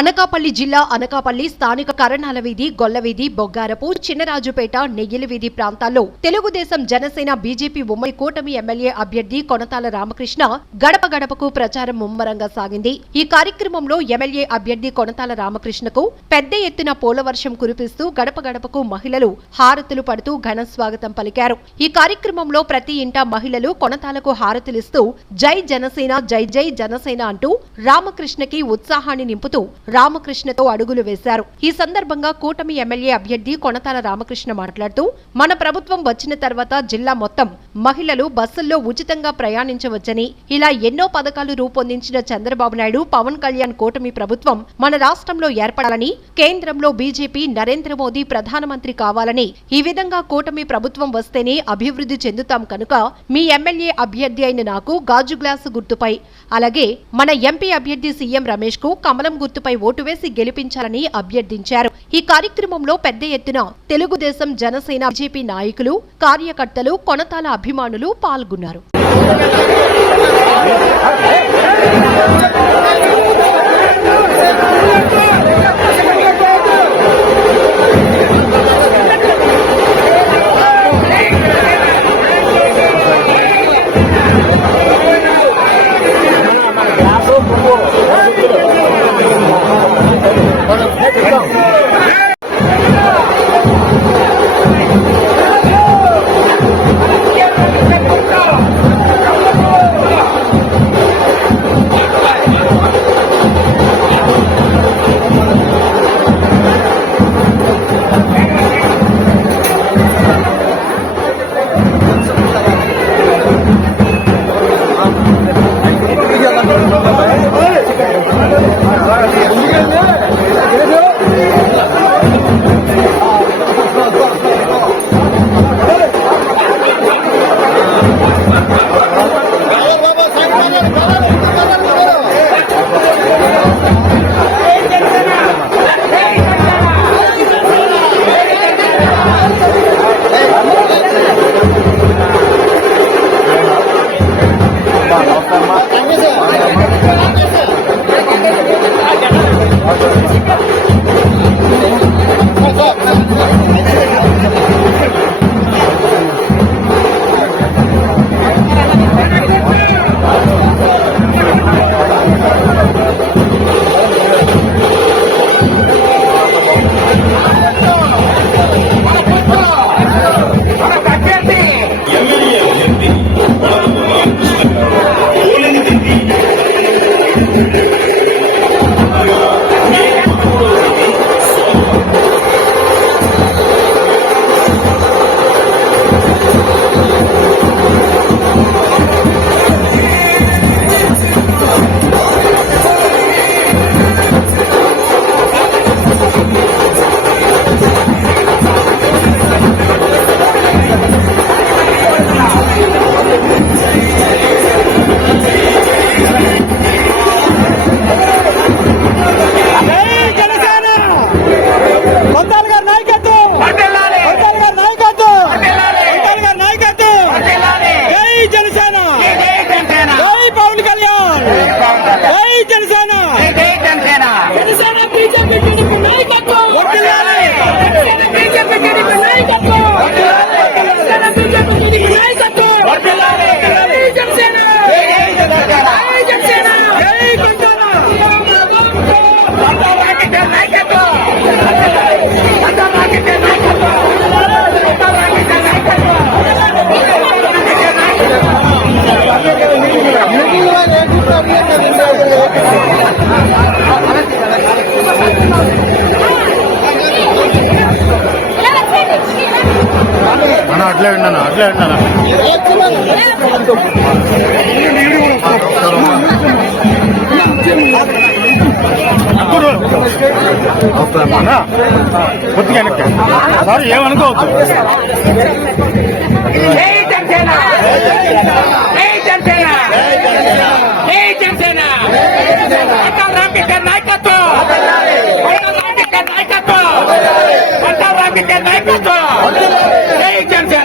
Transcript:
అనకాపల్లి జిల్లా అనకాపల్లి స్థానిక కరణాల వీధి గొల్లవీధి బొగ్గారపు చిన్నరాజుపేట నెయ్యిల వీధి ప్రాంతాల్లో తెలుగుదేశం జనసేన బీజేపీ ఉమ్మడి కూటమి ఎమ్మెల్యే అభ్యర్థి కొనతాల రామకృష్ణ గడప గడపకు ప్రచారం ముమ్మరంగా సాగింది. ఈ కార్యక్రమంలో ఎమ్మెల్యే అభ్యర్థి కొనతాల రామకృష్ణకు పెద్ద ఎత్తున పోలవర్షం కురిపిస్తూ గడప గడపకు మహిళలు హారతులు పడుతూ ఘన స్వాగతం పలికారు. ఈ కార్యక్రమంలో ప్రతి ఇంట మహిళలు కొనతాలకు హారతులిస్తూ జై జనసేన జై జై జనసేన అంటూ రామకృష్ణకి ఉత్సాహాన్ని నింపుతూ రామకృష్ణతో అడుగులు వేశారు. ఈ సందర్భంగా కూటమి ఎమ్మెల్యే అభ్యర్థి కొనతాల రామకృష్ణ మాట్లాడుతూ మన ప్రభుత్వం వచ్చిన తర్వాత జిల్లా మొత్తం మహిళలు బస్సుల్లో ఉచితంగా ప్రయాణించవచ్చని ఇలా ఎన్నో పథకాలు రూపొందించిన చంద్రబాబు నాయుడు పవన్ కళ్యాణ్ కూటమి ప్రభుత్వం మన రాష్ట్రంలో ఏర్పడాలని కేంద్రంలో బీజేపీ నరేంద్ర మోదీ ప్రధానమంత్రి కావాలని ఈ విధంగా కూటమి ప్రభుత్వం వస్తేనే అభివృద్ధి చెందుతాం కనుక మీ ఎమ్మెల్యే అభ్యర్థి అయిన నాకు గాజు గ్లాసు గుర్తుపై. అలాగే మన ఎంపీ అభ్యర్థి సీఎం రమేష్కు కమలం గుర్తుపై ఓటు వేసి గెలిపించాలని అభ్యర్థించారు. ఈ కార్యక్రమంలో పెద్ద ఎత్తున తెలుగుదేశం జనసేన బీజేపీ నాయకులు కార్యకర్తలు కొనతాల అభిమానులు పాల్గొన్నారు. అట్లే ఉన్నాను అట్లే ఉన్నాను కొద్దిగా వెనక్కి. సార్ ఏమనుకోవచ్చు జై జనసేన. నాయకత్వం నాయకత్వం నాయకత్వం